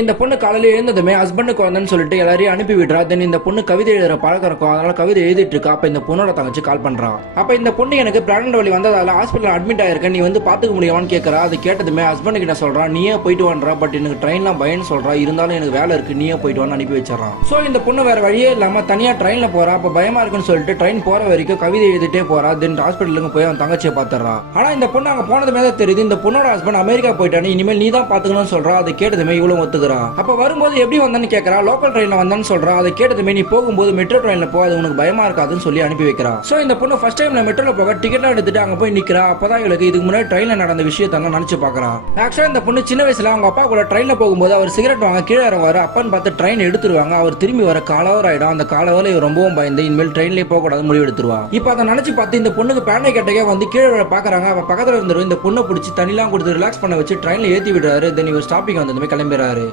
இந்த பொண்ணு காலையில எழுந்ததுமே ஹஸ்பண்டுக்கு வந்தேன்னு சொல்லிட்டு எல்லாரையும் அனுப்பி விடுறா. தென் இந்த பொண்ணு கவிதை எழுதுற பழக்கம் இருக்கும், அதனால கவிதை எழுதிட்டு இருக்கா. அப்ப இந்த பொண்ணோட தங்கச்சி கால் பண்றா. அப்ப இந்த பொண்ணு எனக்கு பிரெக்னன்ட் வலி வந்ததால ஹாஸ்பிட்டல் அட்மிட் ஆயிருக்கேன், நீ வந்து பாத்துக்க முடியுமான்னு கேட்கறா. அது கேட்டதுமே ஹஸ்பண்ட் கிட்ட சொல்றா, நீயே போயிட்டு வான்றா, பட் எனக்கு ட்ரெயின்லாம் பயன்னு சொல்றா, இருந்தாலும் எனக்கு வேலை இருக்கு, நீயே போயிட்டு வான்னு அனுப்பி வச்சிடறான். சோ இந்த பொண்ணு வேற வழியே இல்லாம தனியா ட்ரெயின்ல போறா. அப்ப பயமா இருக்குன்னு சொல்லிட்டு ட்ரெயின் போற வரைக்கும் கவிதை எழுதிட்டே போறா. தென் ஹாஸ்பிட்டலுக்கு போய் அவன் தங்கச்சியை பாத்துறா. ஆனா இந்த பொண்ணு அங்க போனதுமே தான் தெரியுது இந்த பொண்ணோட ஹஸ்பண்ட் அமெரிக்கா போயிட்டானு, இனிமேல் நீ தான் பாத்துக்கணும்னு சொல்றா. அதை கேட்டதுமே இவ்வளவு ஒத்துக்கிறா. அப்ப வரும்போது எப்படி வந்தான்னு கேட்கறா. லோக்கல் ட்ரெயின்ல வந்தான்னு சொல்றா. அதை கேட்டதுமே நீ போகும்போது மெட்ரோ ட்ரெயின்ல போ, அது உனக்கு பயமா இருக்காதுன்னு சொல்லி அனுப்பி வைக்கிறா. சோ இந்த பொண்ணு ஃபர்ஸ்ட் டைம்ல மெட்ரோல போக டிக்கெட்லாம் எடுத்துட்டு அங்க போய் நிக்கிறா. அப்பதான் இவளுக்கு இதுக்கு முன்னாடி ட்ரெயின்ல நடந்த விஷயத்தெல்லாம் நினைச்சு பாக்குறா. ஆக்சுவலா இந்த பொண்ணு சின்ன வயசுல அவங்க அப்பா கூட ட்ரெயின்ல போகும்போது அவர் சிகரெட் வாங்க கீழே இறங்குவாரு. அப்பன்னு பார்த்து ட்ரெயின் எடுத்துருவாங்க. அவர் திரும்பி வர காலவர் ஆயிடும். அந்த காலவரில் இவர் ரொம்பவும் பயந்து இனிமேல் ட்ரெயின்லயே போக கூடாது முடிவு எடுத்துருவா. இப்போ அதை நினைச்சு பார்த்து இந்த பொண்ணுக்கு பேனிக் அட்டாக்கே வந்து கீழே பாக்குறாங்க. அவ பக்கத்துல இருந்துரும் இந்த பொண்ணை பிடிச்சி தண்ணிலாம் கொடுத்து ரிலாக்ஸ் பண்ண வச்சு ட்ரெயின்ல ஏத்தி விடுறாரு. தென் இவர் ஸ்டாப்பிங் வந்ததுமே கிளம்பிடுறாரு.